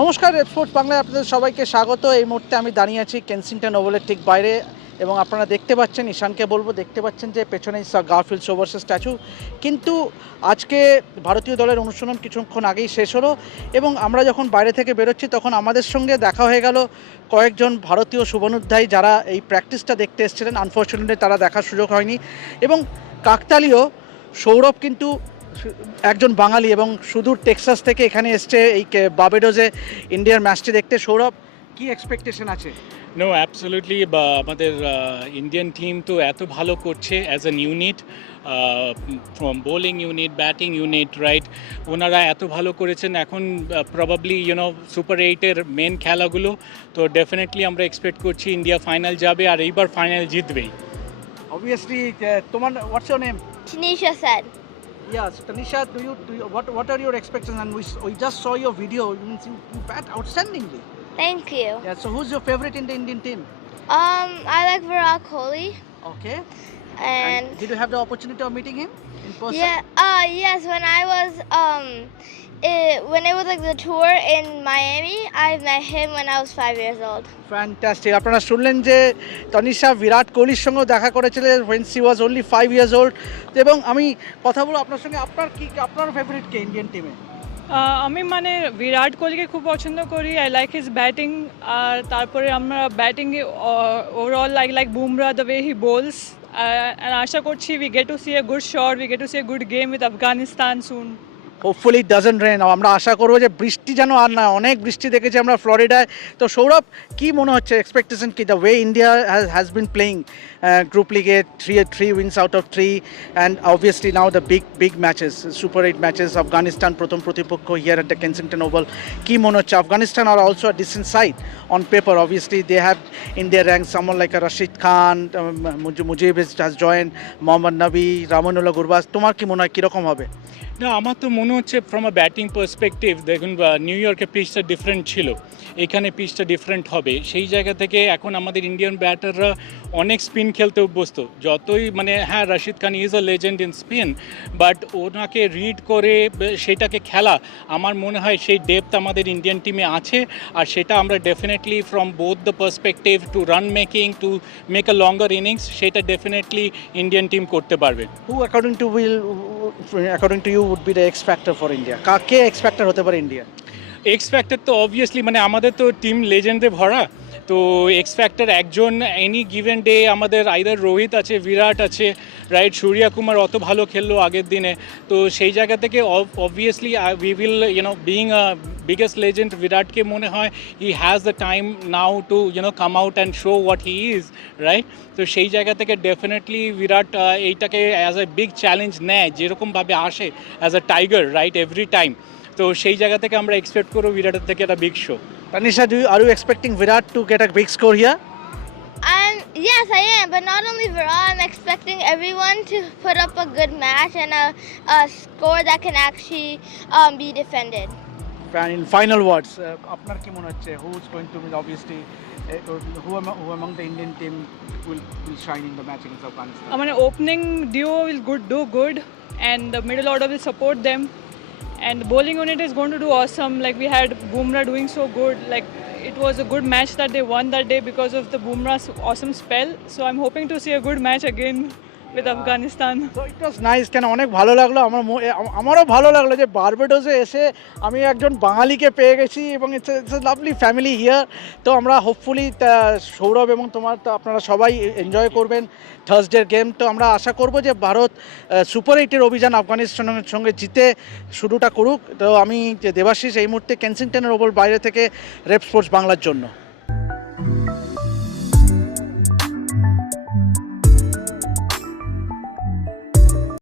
নমস্কার স্পোর্টস বাংলায় আপনাদের সবাইকে স্বাগত। এই মুহূর্তে আমি দাঁড়িয়ে আছি কেনসিংটন ওভালের ঠিক বাইরে এবং আপনারা দেখতে পাচ্ছেন, ঈশানকে বলব, দেখতে পাচ্ছেন যে পেছনে গার্ফিল্ড সোভার্সের স্ট্যাচু কিন্তু আজকে ভারতীয় দলের অনুশীলন কিছুক্ষণ আগেই শেষ হলো এবং আমরা যখন বাইরে থেকে বেরোচ্ছি, তখন আমাদের সঙ্গে দেখা হয়ে গেল কয়েকজন ভারতীয় শুভনুধ্যায়ী যারা এই প্র্যাকটিসটা দেখতে এসেছিলেন। আনফর্চুনেটলি তারা দেখার সুযোগ হয়নি। এবং কাকতালীয় সৌরভ কিন্তু একজন বাঙালি এবং সুদূর টেক্সাস থেকে এখানে এসছে এই কে- বাবেডোজে ইন্ডিয়ার ম্যাচটি দেখতে। সৌরভ কি এক্সপেকটেশন আছে? নো অ্যাবসলিউটলি আমাদের ইন্ডিয়ান টিম তো এত ভালো করছে as an unit from bowling unit batting unit right ওনারা এত ভালো করেছেন। এখন প্রবাবলি ইউনো সুপার এইটের মেন খেলাগুলো তো ডেফিনেটলি আমরা এক্সপেক্ট করছি ইন্ডিয়া ফাইনাল যাবে আর এইবার ফাইনাল জিতবেই। অবভিয়াসলি তোমার what's your name Tanisha said. Yes, Tanisha, do you, do you what what are your expectations? And we, we just saw your video. You mean you you bat outstandingly. Thank you. Yeah. So who's your favorite in the Indian team? Um, I like Virat Kohli, Okay. And and, did you have the opportunity of meeting him in person? yeah, uh, yes, when I was um, it, when it was like the tour in Miami, I met him when I was five years old. Fantastic আপনারা শুনলেন যে তনিশা বিরাট কোহলির সঙ্গেও দেখা করেছিলেন when she was only five years old এবং আমি কথা বলব আপনার সঙ্গে আপনার কি আপনার ফেভারিট কে ইন্ডিয়ান টিমে আমি মানে বিরাট কোহলিকে খুব পছন্দ করি আই লাইক হিজ ব্যাটিং আর তারপরে আমরা ব্যাটিংয়ে overall like like Bumrah the way he bowls Uh, and Asha Kochi, we get to see a good shot, we get to see a good game with Afghanistan soon. Hopefully doesn't rain আমরা আশা করব যে বৃষ্টি যেন আর না, অনেক বৃষ্টি দেখেছি আমরা ফ্লোরিডায়। তো সৌরভ, কি মনে হচ্ছে এক্সপেকটেশন কি? The way India has has been playing group লিগে three three wins out of three and obviously now the big big matches super eight matches Afghanistan প্রথম প্রতিপক্ষ here at the Kensington Oval কি মনে হচ্ছে? আফগানিস্তান আর also a decent side on paper obviously they have in their rank some like Rashid Khan Mujib has join Mohammad নবী রামানুল্লাহ গুরবাজ তোমার কি মনে হয়? কীরকম হবে? না, আমার তো মনে হচ্ছে ফ্রম আ ব্যাটিং পার্সপেক্টিভ দেখুন নিউ ইয়র্কের পিচটা ডিফারেন্ট ছিল। এখানে পিচটা ডিফারেন্ট হবে। সেই জায়গা থেকে এখন আমাদের ইন্ডিয়ান ব্যাটাররা অনেক স্পিন খেলতে অভ্যস্ত। যতই মানে হ্যাঁ Rashid Khan is a legend in spin but ওনাকে রিড করে সেটাকে খেলা, আমার মনে হয় সেই ডেপথ আমাদের ইন্ডিয়ান টিমে আছে, আর সেটা আমরা definitely from both the perspective to run making to make a longer innings সেটা ডেফিনেটলি ইন্ডিয়ান টিম করতে পারবে। Who according to will according to you would be the X factor for India K X factor হতে পারে India X factor তো obviously মানে আমাদের তো team লেজেন্ডে ভরা। তো এক্স ফ্যাক্টর একজন এনি গিভেন ডে আমাদের আইদার রোহিত আছে, বিরাট আছে রাইট সূর্যা কুমার অত ভালো খেললো আগের দিনে। তো সেই জায়গা থেকে obviously we will you know being a biggest legend বিরাটকে মনে হয় he has the time now to you know come out and show what he is right তো সেই জায়গা থেকে ডেফিনেটলি বিরাট এইটাকে অ্যাজ এ বিগ চ্যালেঞ্জ নেয়, যেরকমভাবে আসে as a tiger right every time তো সেই জায়গা থেকে আমরা এক্সপেক্ট করবো বিরাটের থেকে একটা big show Tanisha, do you, are you expecting Virat to get a big score here? Um, yes, I am, but not only Virat, I'm expecting everyone to put up a good match and a, a score that can actually um, be defended. And in final words, uh, আপনার কি মনে হচ্ছে who is going to be obviously uh, who, among, who among the Indian team will, will shine in the match against Afghanistan? I mean, opening duo will good do good, and the middle order will support them. And the bowling unit is going to do awesome. Like we had Bumrah doing so good. Like it was a good match that they won that day because of the Bumrah's awesome spell. So I'm hoping to see a good match again Afghanistan. So it was nice, কেন? অনেক ভালো লাগল। আমার আমারও ভালো লাগল যে বারবেডোসে এসে আমি একজন বাঙালিকে পেয়ে গেছি এবং it's it's lovely family here তো আমরা হোপফুলি সৌরভ এবং তোমার তো আপনারা সবাই এনজয় করবেন থার্সডের গেম তো আমরা আশা করব যে ভারত সুপার এইটের অভিযান আফগানিস্তানের সঙ্গে জিতে শুরুটা করুক। তো আমি দেবাশিস এই মুহূর্তে কেনসিংটনের ওপর বাইরে থেকে রেপ স্পোর্টস বাংলার জন্য।